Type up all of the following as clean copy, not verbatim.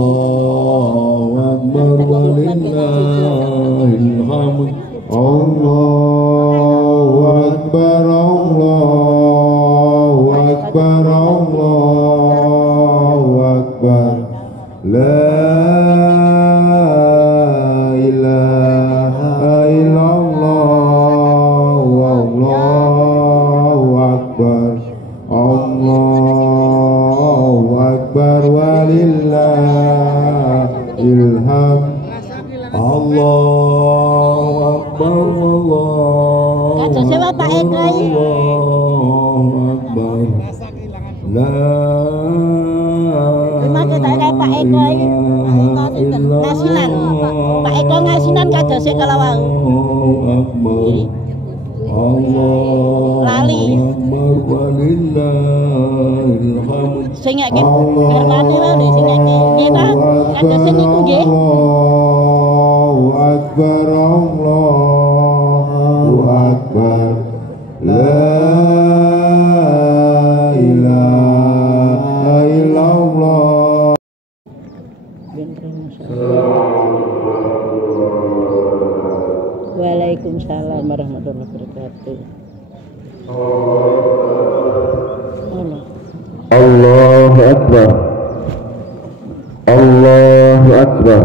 Allahu Akbar walillahil hamd. Allahu Akbar, Allahu Akbar, Allahu Akbar. La ilaha illallah, Allahu Akbar, Allahu Akbar walillahil hamd. Allahu Akbar, Allahu Akbar. La Pak Eko ngasinan. Pak Eko ngasinan kadose kalau wau. Lali. Sing ngeke garwane wae sing ngeke. Nggih ta? Kadose niku nggih. Allahu Akbar, Allahu Akbar. La ilaha illallah. Waalaikumsalam warahmatullahi wabarakatuh. Allahu Akbar, Allahu Akbar,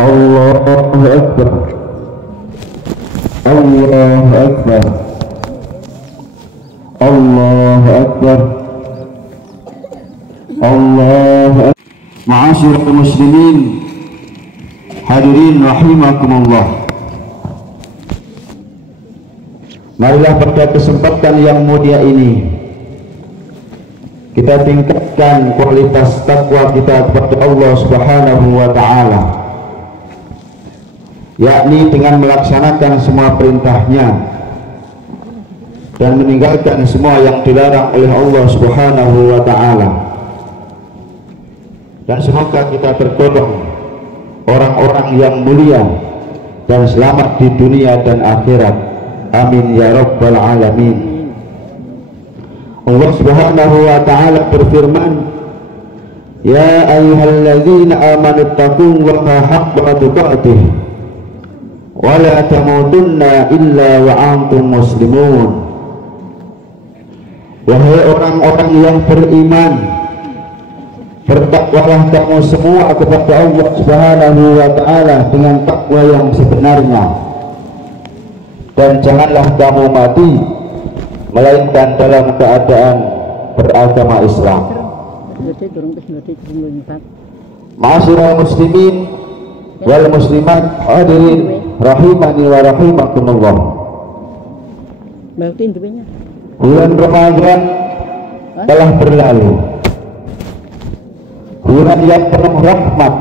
Allahu Akbar, Allahu Akbar, Allahu Akbar, Allahu Akbar. Ma'asyiral muslimin, hadirin rahimakumullah. Marilah pada kesempatan yang mulia ini kita tingkatkan kualitas takwa kita kepada Allah Subhanahu wa ta'ala, yakni dengan melaksanakan semua perintahnya dan meninggalkan semua yang dilarang oleh Allah Subhanahu wa ta'ala. Dan semoga kita tergolong orang-orang yang mulia dan selamat di dunia dan akhirat. Amin ya rabbal alamin. Allah Subhanahu wa ta'ala berfirman, ya ayyuhalladzina amanu taqullaha haqqa tuqatih wa la tamutunna illa wa antum muslimun. Wahai orang-orang yang beriman, bertakwalah kamu semua kepada Allah Subhanahu wa ta'ala dengan takwa yang sebenarnya, dan janganlah kamu mati melainkan dalam keadaan beragama Islam. Ma'asyiral muslimin wal muslimat, hadirin rahimani wa rahimakumullah. Bulan Ramadan telah berlalu, bulan yang penuh rahmat,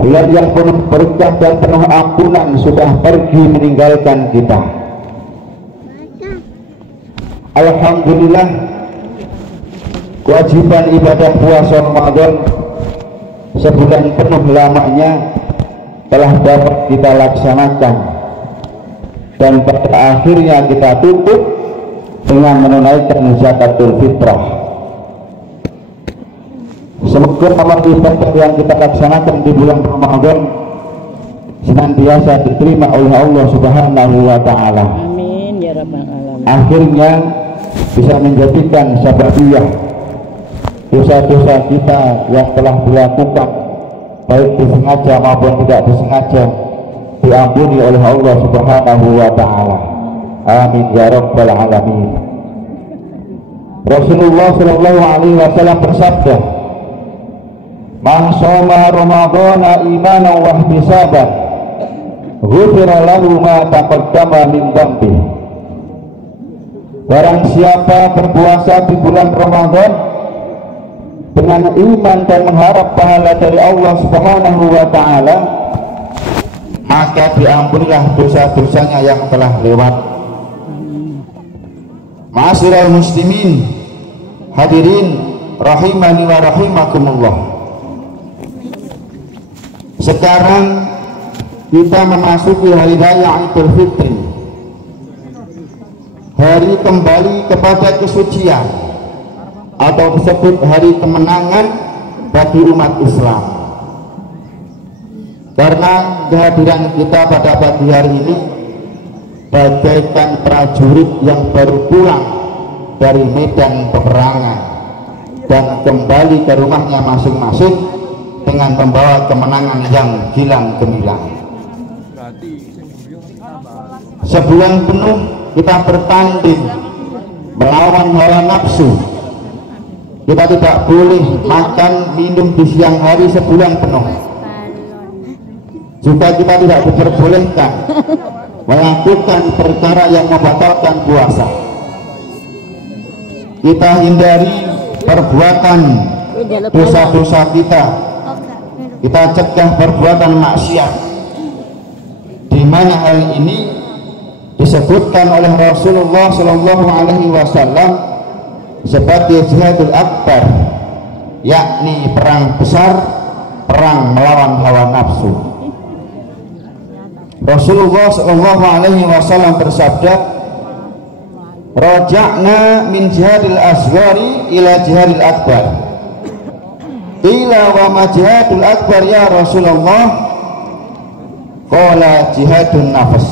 bulan yang penuh berkah dan penuh ampunan sudah pergi meninggalkan kita. Alhamdulillah, kewajiban ibadah puasa Ramadan sebulan penuh lamanya telah dapat kita laksanakan, dan pada akhirnya kita tutup dengan menunaikan zakatul fitrah. Semoga amal ibadah yang kita laksanakan di bulan Ramadan senantiasa diterima oleh Allah Subhanahu wa ta'ala. Amin ya rabbal alamin. Akhirnya bisa menjadikan sababiyah dosa-dosa kita yang telah dilakukan, baik disengaja maupun tidak disengaja, diampuni oleh Allah Subhanahu wa ta'ala. Amin ya rabbal alamin. Rasulullah sallallahu alaihi wasallam bersabda, man shoma ramadhana imanan wa ihtisaban ghufira lahu ma taqaddama min dhanbi. Barang siapa berpuasa di bulan Ramadan dengan iman dan mengharap pahala dari Allah Subhanahu wa ta'ala, maka diampunilah dosa-dosanya yang telah lewat. Ma'asyiral muslimin, hadirin rahimani wa rahimakumullah. Sekarang kita memasuki hari raya Idul Fitri, hari kembali kepada kesucian, atau disebut hari kemenangan bagi umat Islam. Karena kehadiran kita pada pagi hari ini bagaikan prajurit yang baru pulang dari medan peperangan dan kembali ke rumahnya masing-masing dengan membawa kemenangan yang gilang gemilang. Sebulan penuh kita bertanding melawan hawa nafsu. Kita tidak boleh makan minum di siang hari sebulan penuh. Juga kita tidak diperbolehkan melakukan perkara yang membatalkan puasa. Kita hindari perbuatan dosa-dosa kita. Kita cegah perbuatan maksiat, di mana hal ini disebutkan oleh Rasulullah Shallallahu Alaihi Wasallam sebagai jihadul akbar, yakni perang besar, perang melawan hawa nafsu. Rasulullah Shallallahu Alaihi Wasallam bersabda, "Raja'na min jihadil asghari ila jihadil akbar." Qila wa ma jihadul akbar ya Rasulullah? Qala jihadun nafas.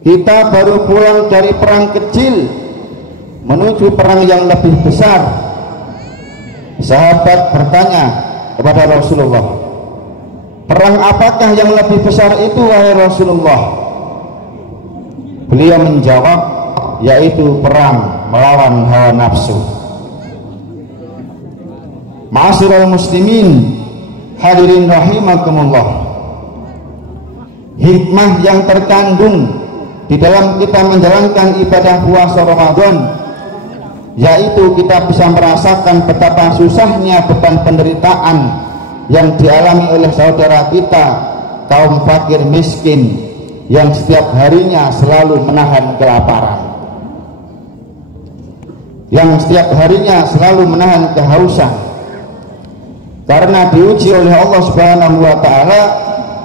Kita baru pulang dari perang kecil menuju perang yang lebih besar. Sahabat bertanya kepada Rasulullah, perang apakah yang lebih besar itu wahai Rasulullah? Beliau menjawab, yaitu perang melawan hawa nafsu. Ma'asyiral muslimin, hadirin rahimakumullah, hikmah yang terkandung di dalam kita menjalankan ibadah puasa Ramadan, yaitu kita bisa merasakan betapa susahnya beban penderitaan yang dialami oleh saudara kita kaum fakir miskin yang setiap harinya selalu menahan kelaparan, yang setiap harinya selalu menahan kehausan, karena diuji oleh Allah Subhanahu wa Ta'ala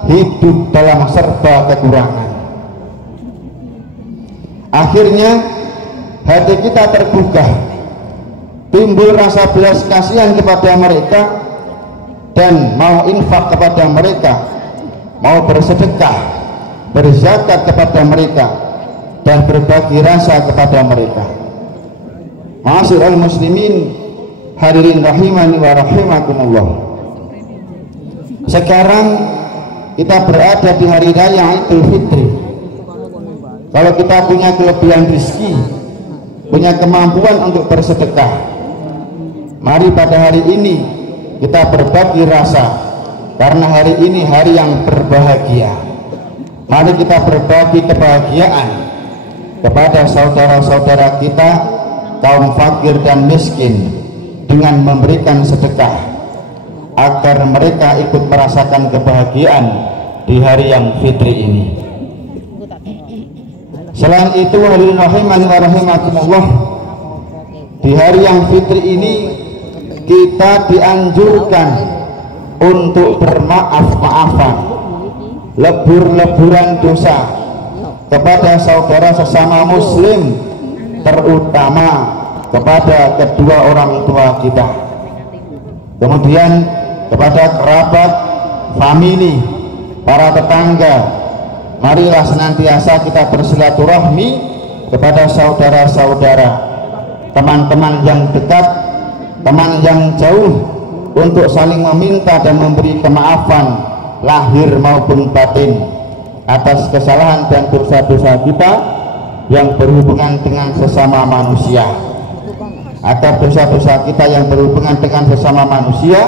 hidup dalam serba kekurangan. Akhirnya hati kita tergugah, timbul rasa belas kasihan kepada mereka dan mau infak kepada mereka, mau bersedekah, berzakat kepada mereka, dan berbagi rasa kepada mereka. Ma'asyiral muslimin, hadirin rahimani wa rahimakumullah. Sekarang kita berada di hari raya Idul Fitri. Kalau kita punya kelebihan rezeki, punya kemampuan untuk bersedekah, mari pada hari ini kita berbagi rasa, karena hari ini hari yang berbahagia. Mari kita berbagi kebahagiaan kepada saudara-saudara kita kaum fakir dan miskin dengan memberikan sedekah, agar mereka ikut merasakan kebahagiaan di hari yang fitri ini. Selain itu, hadirin rahimani wa rahimakumullah, di hari yang fitri ini kita dianjurkan untuk bermaaf-maafan, lebur-leburan dosa kepada saudara sesama muslim, terutama kepada kedua orang tua kita, kemudian kepada kerabat, famili, para tetangga. Marilah senantiasa kita bersilaturahmi kepada saudara-saudara, teman-teman yang dekat, teman yang jauh, untuk saling meminta dan memberi kemaafan lahir maupun batin atas kesalahan dan dosa-dosa kita yang berhubungan dengan sesama manusia, agar dosa-dosa kita yang berhubungan dengan sesama manusia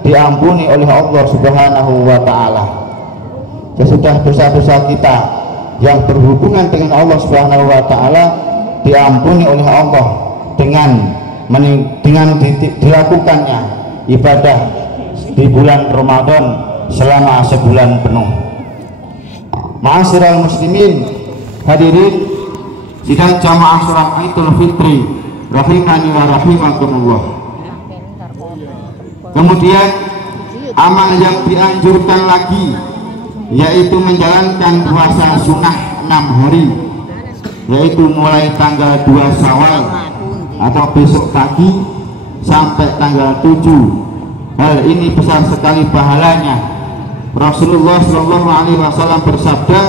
diampuni oleh Allah Subhanahu wa Ta'ala. Sesudah dosa-dosa kita yang berhubungan dengan Allah Subhanahu wa Ta'ala diampuni oleh Allah dengan dilakukannya ibadah di bulan Ramadan selama sebulan penuh. Ma'asyiral muslimin, hadirin sidang jamaah sholat Idul Fitri rahimani wa rahimakumullah. Kemudian amal yang dianjurkan lagi yaitu menjalankan puasa sunnah 6 hari, yaitu mulai tanggal 2 Syawal atau besok pagi sampai tanggal 7. Hal ini besar sekali pahalanya. Rasulullah Shallallahu Alaihi Wasallam bersabda,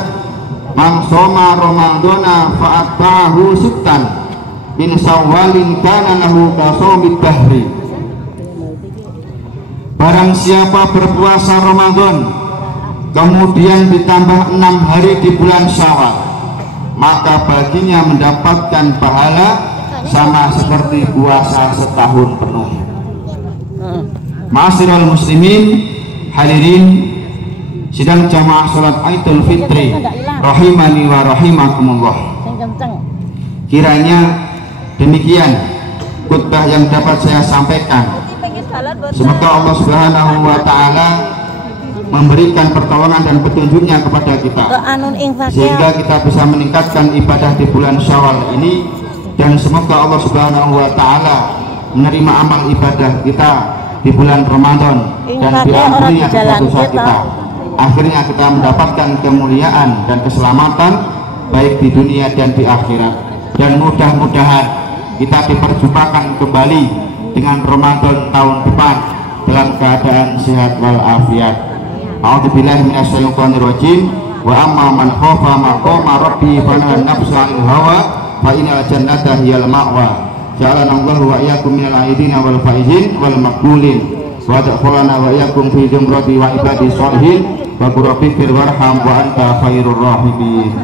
"Man shoma Ramadhana fa'atba'ahu sittan min Syawalin kana lahu kasawmid bahri." Barang siapa berpuasa Ramadan kemudian ditambah 6 hari di bulan Syawal, maka baginya mendapatkan pahala sama seperti puasa setahun penuh. Ma'asyiral muslimin, hadirin sidang jamaah salat Idul Fitri rahimani wa rahimakumullah. Kiranya demikian khutbah yang dapat saya sampaikan. Semoga Allah Subhanahu wa taala memberikan pertolongan dan petunjuknya kepada kita, sehingga kita bisa meningkatkan ibadah di bulan Syawal ini, dan semoga Allah Subhanahu wa taala menerima amal ibadah kita di bulan Ramadan dan diampuninya dosa kita. Akhirnya kita mendapatkan kemuliaan dan keselamatan baik di dunia dan di akhirat, dan mudah-mudahan kita diperjumpakan kembali dengan Ramadan tahun depan dalam keadaan sehat walafiat. A'udzubillahi minasyaitonir rajim. Wa amma man khafa maqama rabbi fa nahaa nafsa 'anil hawa fa innal jannata hiyal ma'wa. Ja'alana Allahu wa iyyakum minal aidina wal faizin wal maqbulin. Wa adkhilana wa iyyakum fi zumrati wa ibadi sholihin wa qur rabbi fir warham wa anta khairur rahimin.